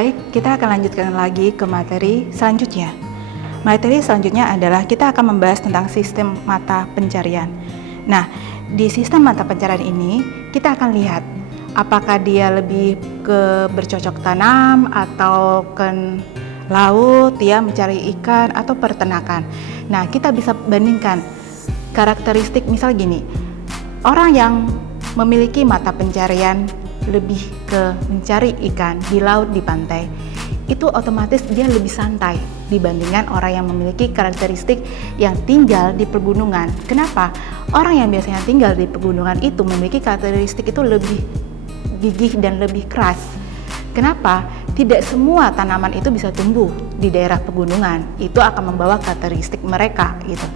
Baik, kita akan lanjutkan lagi ke materi selanjutnya. Materi selanjutnya adalah kita akan membahas tentang sistem mata pencarian. Nah, di sistem mata pencarian ini kita akan lihat apakah dia lebih ke bercocok tanam atau ke laut, ya, mencari ikan atau peternakan. Nah, kita bisa bandingkan karakteristik, misal gini, orang yang memiliki mata pencarian lebih ke mencari ikan di laut, di pantai, itu otomatis dia lebih santai dibandingkan orang yang memiliki karakteristik yang tinggal di pegunungan. Kenapa? Orang yang biasanya tinggal di pegunungan itu memiliki karakteristik itu lebih gigih dan lebih keras. Kenapa? Tidak semua tanaman itu bisa tumbuh di daerah pegunungan. Itu akan membawa karakteristik mereka gitu.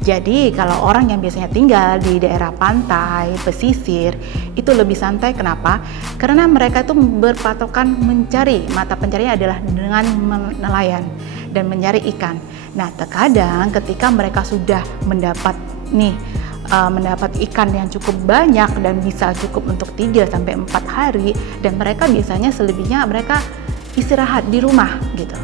Jadi kalau orang yang biasanya tinggal di daerah pantai, pesisir, itu lebih santai. Kenapa? Karena mereka itu berpatokan mencari, mata pencarian adalah dengan nelayan dan mencari ikan. Nah, terkadang ketika mereka sudah mendapat ikan yang cukup banyak dan bisa cukup untuk 3-4 hari, dan mereka biasanya selebihnya mereka istirahat di rumah gitu.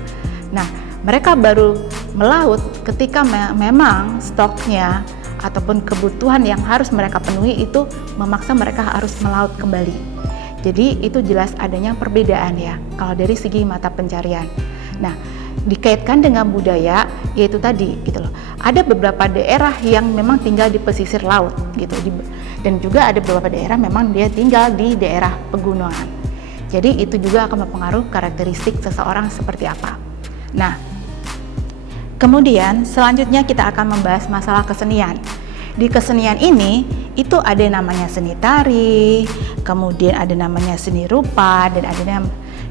Nah, mereka baru melaut ketika memang stoknya ataupun kebutuhan yang harus mereka penuhi itu memaksa mereka harus melaut kembali. Jadi itu jelas adanya perbedaan ya kalau dari segi mata pencarian. Nah, dikaitkan dengan budaya, yaitu tadi gitu loh. Ada beberapa daerah yang memang tinggal di pesisir laut gitu, dan juga ada beberapa daerah memang dia tinggal di daerah pegunungan. Jadi itu juga akan mempengaruhi karakteristik seseorang seperti apa. Nah, kemudian selanjutnya kita akan membahas masalah kesenian. Di kesenian ini itu ada namanya seni tari, kemudian ada namanya seni rupa, dan ada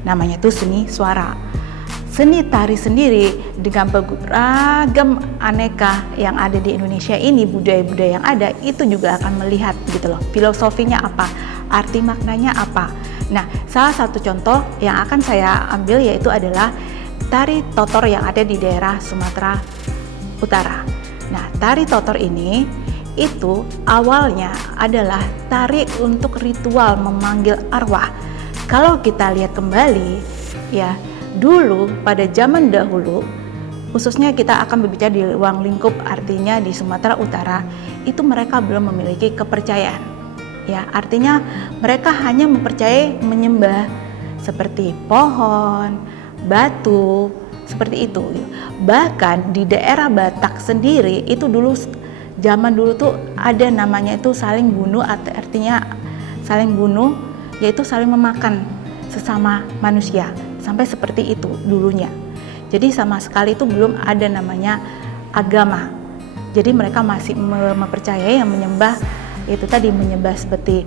namanya itu seni suara. Seni tari sendiri dengan beragam aneka yang ada di Indonesia ini, budaya-budaya yang ada, itu juga akan melihat gitu loh, filosofinya apa, arti maknanya apa. Nah, salah satu contoh yang akan saya ambil yaitu adalah tari totor yang ada di daerah Sumatera Utara. Nah, tari totor ini itu awalnya adalah tari untuk ritual memanggil arwah. Kalau kita lihat kembali ya, dulu pada zaman dahulu, khususnya kita akan berbicara di ruang lingkup, artinya di Sumatera Utara, itu mereka belum memiliki kepercayaan. Ya, artinya mereka hanya mempercayai menyembah seperti pohon, batu, seperti itu. Bahkan di daerah Batak sendiri itu dulu, zaman dulu tuh ada namanya itu saling bunuh, artinya saling bunuh, yaitu saling memakan sesama manusia, sampai seperti itu dulunya. Jadi sama sekali itu belum ada namanya agama. Jadi mereka masih mempercayai yang menyembah, itu tadi menyembah seperti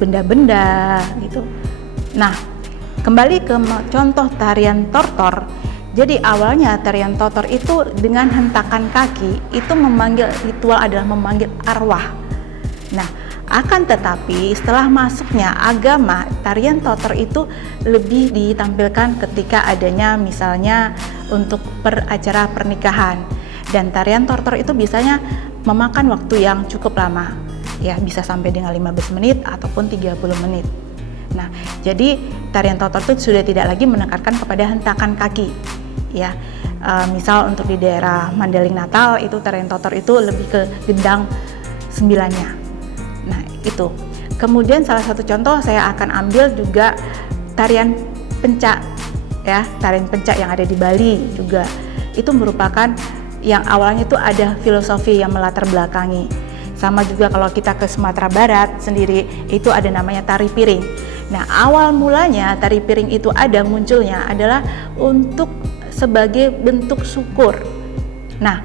benda-benda gitu. Nah, kembali ke contoh tarian tortor. Jadi awalnya tarian tortor itu dengan hentakan kaki itu memanggil, ritual adalah memanggil arwah. Nah, akan tetapi setelah masuknya agama, tarian tortor itu lebih ditampilkan ketika adanya misalnya untuk acara pernikahan. Dan tarian tortor itu biasanya memakan waktu yang cukup lama. Ya, bisa sampai dengan 15 menit ataupun 30 menit. Nah, jadi tarian tortor itu sudah tidak lagi menekankan kepada hentakan kaki. Ya, misal untuk di daerah Mandailing Natal itu tarian tortor itu lebih ke gendang sembilannya. Nah, itu. Kemudian salah satu contoh saya akan ambil juga tarian pencak. Ya, tarian pencak yang ada di Bali juga. Itu merupakan yang awalnya itu ada filosofi yang melatar belakangi. Sama juga kalau kita ke Sumatera Barat sendiri, itu ada namanya tari piring. Nah, awal mulanya tari piring itu munculnya adalah untuk sebagai bentuk syukur. Nah,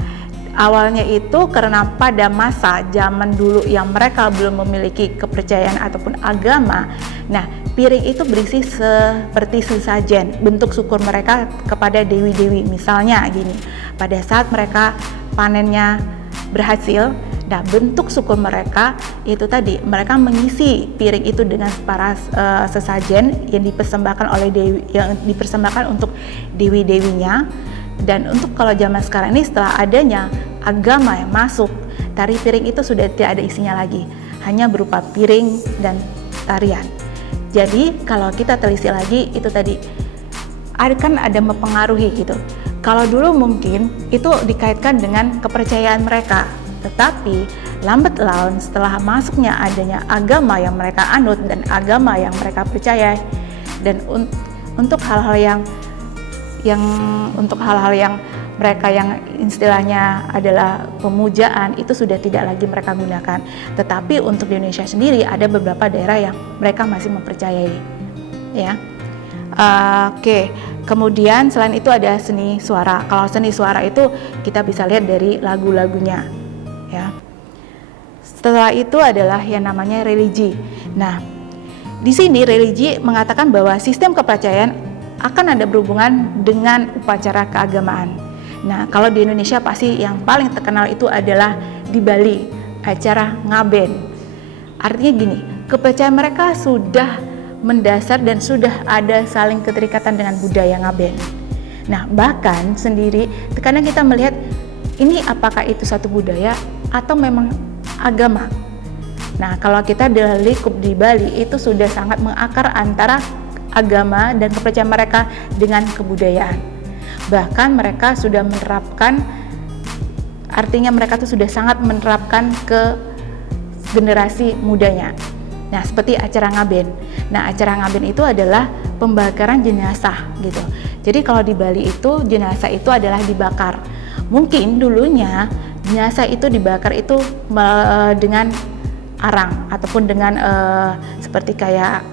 awalnya itu karena pada masa zaman dulu yang mereka belum memiliki kepercayaan ataupun agama. Nah, piring itu berisi seperti sesajen, bentuk syukur mereka kepada dewi-dewi. Misalnya gini, pada saat mereka panennya berhasil, nah bentuk syukur mereka itu tadi, mereka mengisi piring itu dengan para sesajen yang dipersembahkan oleh dewi, yang dipersembahkan untuk dewi-dewinya. Dan untuk kalau zaman sekarang ini setelah adanya agama yang masuk, tari piring itu sudah tidak ada isinya lagi, hanya berupa piring dan tarian. Jadi kalau kita telisik lagi itu tadi, kan ada mempengaruhi gitu. Kalau dulu mungkin itu dikaitkan dengan kepercayaan mereka, tetapi lambat laun setelah masuknya adanya agama yang mereka anut dan agama yang mereka percaya, dan untuk hal-hal yang mereka yang istilahnya adalah pemujaan itu sudah tidak lagi mereka gunakan. Tetapi untuk di Indonesia sendiri ada beberapa daerah yang mereka masih mempercayai, ya. Oke. Kemudian selain itu ada seni suara. Kalau seni suara itu kita bisa lihat dari lagu-lagunya, ya. Setelah itu adalah yang namanya religi. Nah, di sini religi mengatakan bahwa sistem kepercayaan akan ada berhubungan dengan upacara keagamaan. Nah, kalau di Indonesia pasti yang paling terkenal itu adalah di Bali, acara ngaben. Artinya gini, kepercayaan mereka sudah mendasar dan sudah ada saling keterikatan dengan budaya ngaben. Nah, bahkan sendiri kadang kita melihat ini apakah itu satu budaya atau memang agama. Nah, kalau kita di lingkup di Bali itu sudah sangat mengakar antara agama dan kepercayaan mereka dengan kebudayaan. Bahkan mereka sudah menerapkan, artinya mereka tuh sudah sangat menerapkan ke generasi mudanya. Nah, seperti acara ngaben. Nah, acara ngaben itu adalah pembakaran jenazah gitu. Jadi kalau di Bali itu jenazah itu adalah dibakar. Mungkin dulunya jenazah itu dibakar itu dengan arang ataupun dengan seperti kayak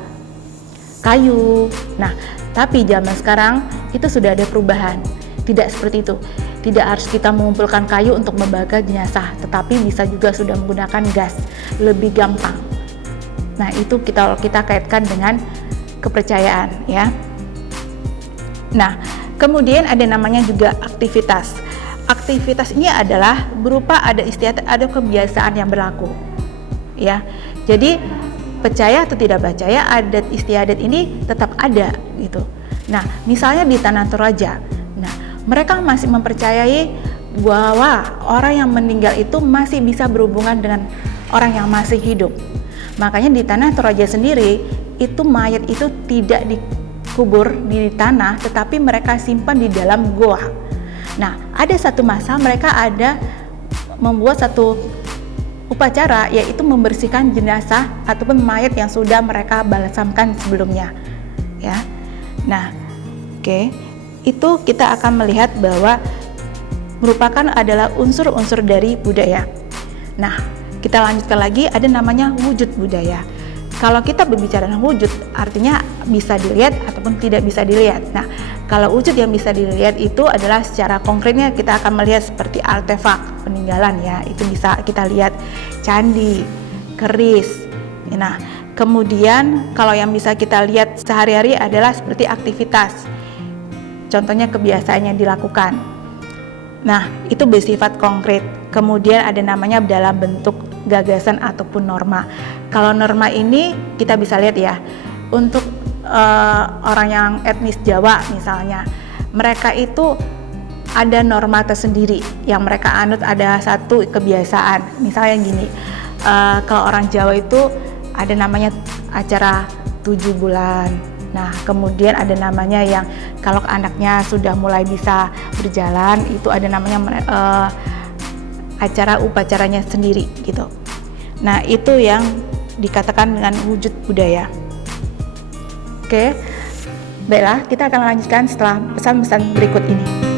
kayu. Nah, tapi zaman sekarang itu sudah ada perubahan. Tidak seperti itu. Tidak harus kita mengumpulkan kayu untuk membakar jenazah, tetapi bisa juga sudah menggunakan gas. Lebih gampang. Nah, itu kita kaitkan dengan kepercayaan, ya. Nah, kemudian ada namanya juga aktivitas. Aktivitas ini adalah berupa ada istiadat, ada kebiasaan yang berlaku, ya. Jadi percaya atau tidak percaya, adat istiadat ini tetap ada gitu. Nah, misalnya di Tanah Toraja, nah mereka masih mempercayai bahwa orang yang meninggal itu masih bisa berhubungan dengan orang yang masih hidup. Makanya di Tanah Toraja sendiri itu mayat itu tidak dikubur di tanah, tetapi mereka simpan di dalam goa. Nah, ada satu masa mereka ada membuat satu upacara, yaitu membersihkan jenazah ataupun mayat yang sudah mereka balsamkan sebelumnya, ya. Nah, oke. Itu kita akan melihat bahwa merupakan adalah unsur-unsur dari budaya. Nah, kita lanjutkan lagi, ada namanya wujud budaya. Kalau kita berbicara tentang wujud, artinya bisa dilihat ataupun tidak bisa dilihat. Nah, kalau wujud yang bisa dilihat itu adalah secara konkretnya kita akan melihat seperti artefak peninggalan, ya. Itu bisa kita lihat candi, keris. Nah, kemudian kalau yang bisa kita lihat sehari-hari adalah seperti aktivitas. Contohnya kebiasaan yang dilakukan. Nah, itu bersifat konkret. Kemudian ada namanya dalam bentuk gagasan ataupun norma. Kalau norma ini kita bisa lihat, ya, untuk orang yang etnis Jawa misalnya, mereka itu ada norma tersendiri yang mereka anut, ada satu kebiasaan. Misalnya gini, kalau orang Jawa itu ada namanya acara 7 bulan. Nah, kemudian ada namanya yang kalau anaknya sudah mulai bisa berjalan, itu ada namanya acara upacaranya sendiri gitu. Nah, itu yang dikatakan dengan wujud budaya. Oke, baiklah, kita akan lanjutkan setelah pesan-pesan berikut ini.